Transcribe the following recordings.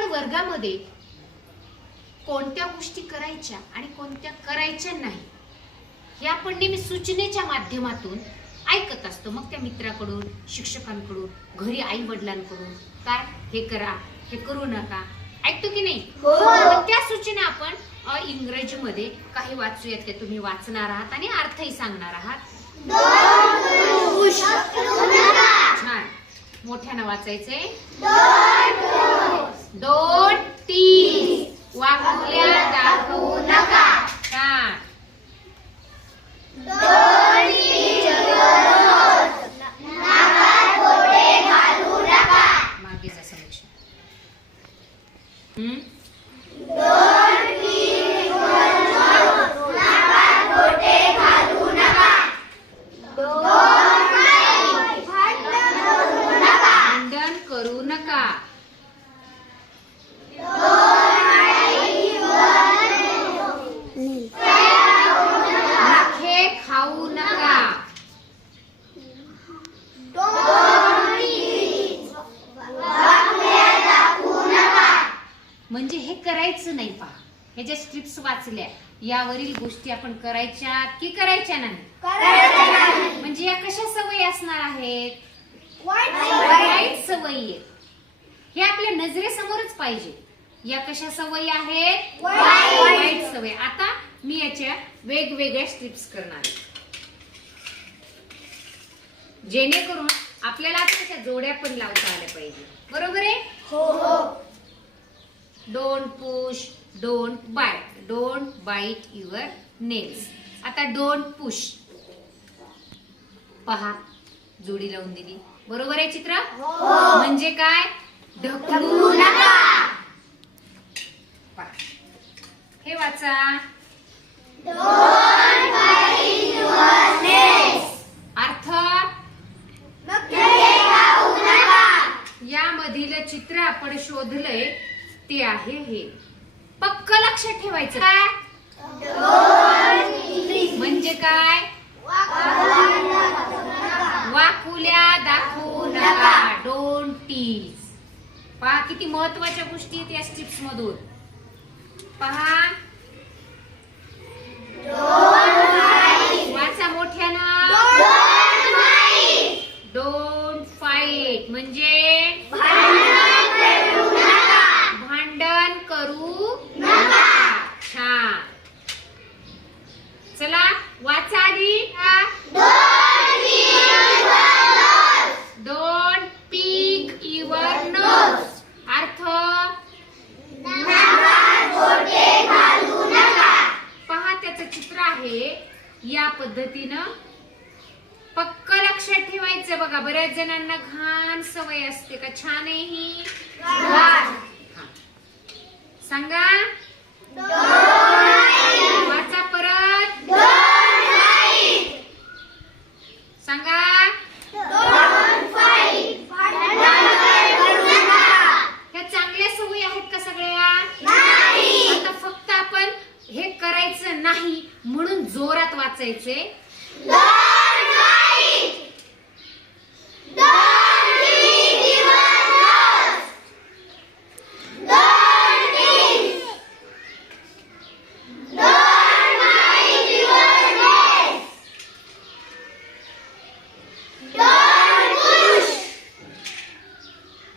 आपण वर्गामध्ये कोणत्या गोष्टी करायच्या आणि कोणत्या करायच्या नाही हे आपण नेहमी सूचनेच्या माध्यमातून ऐकत असतो. मग त्या मित्राकडून शिक्षकांकडून घरी आई वडिलांकडून काय हे करा हे करू नका ऐकतो की नाही? मग त्या सूचना आपण इंग्रजीमध्ये काही वाचूयात ते तुम्ही वाचणार आहात आणि अर्थही सांगणार आहात? छान. मोठ्यानं वाचायचंय डोंट टीज वाकुल्या दाखवू नका छान मागे जा समीक्षा हम्म? भांडण करू नका नखे खाऊ नका म्हणजे हे करायचं नाही पहा हे ज्या स्ट्रिप्स वाचल्या यावरील गोष्टी आपण करायच्या की करायच्या नाही? म्हणजे या कशा सवयी असणार आहेत? वाईट सवयी. आहेत. हे आपल्या नजरेसमोरच पाहिजे. या कशा सवयी आहेत? वाईट. सवय. आता मी याच्या वेगवेगळ्या स्ट्रिप्स करणार आहे. जेणेकरून आपल्याला आता त्याच्या जोड्या पण लावता आल्या पाहिजे. बरोबर आहे? Don't push don't bite don't bite your nails आता डोंट पुश पहा जोडी लावून दिली. बरोबर आहे चित्र? म्हणजे काय? ढकलू नका. हे वाचा. अर्थ? यामधील चित्र आपण शोधलंय ते आहे हे. पक्क लक्षात ठेवायचं. काय म्हणजे काय? वाकुल्या दाखवू नका. डोंट टीज पहा किती महत्त्वाच्या गोष्टी आहेत या स्टिप्स मधून. पहा. वाचा मोठ्यानं. डोंट फाईट म्हणजे भांडण करू नका छान वाचाली दोन पीक इवर नोस अर्थ पहा त्याचं चित्र आहे. या पद्धतीनं पक्क लक्षात ठेवायचं बघा. बऱ्याच जणांना घाण सवय असते का? छान आहे ही. सांगा. वाचा परत सांगा ह्या चांगल्या सवयी आहेत का सगळ्या आता फक्त आपण हे करायचं नाही म्हणून जोरात वाचायचे.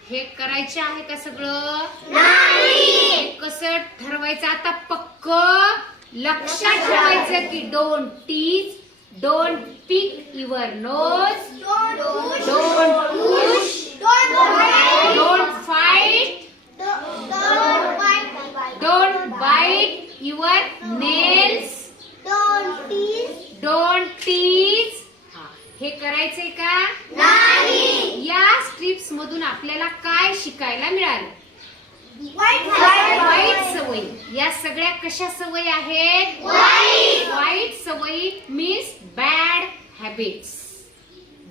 हे करायचे आहे का सगळं? कसं ठरवायचं? आता पक्क लक्षात ठेवायचं की don't tease don't pick your nose don't push don't fight don't bite your nails don't tease हे करायचंय का? या स्ट्रिप्स मधून आपल्याला काय शिकायला मिळालं वाईट सवयी या सगळ्या कशा सवयी आहेत? वाईट. सवयी means bad habits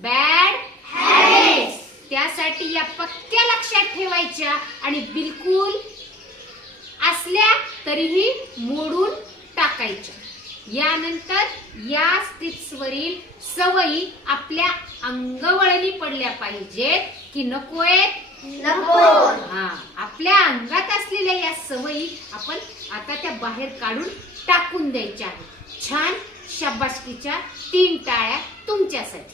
bad habits त्यासाठी या पक्क्या लक्षात ठेवायच्या आणि बिलकुल असल्या तरीही मोडून टाकायच्या. यानंतर या स्टिप्स वरील सवयी आपल्या अंगवळणी पडल्या पाहिजेत की नकोय. हा. आपल्या अंगात असलेल्या या सवयी आपण आता त्या बाहेर काढून टाकून द्यायच्या आहेत. छान शाबासकीच्या तीन टाळ्या तुमच्यासाठी.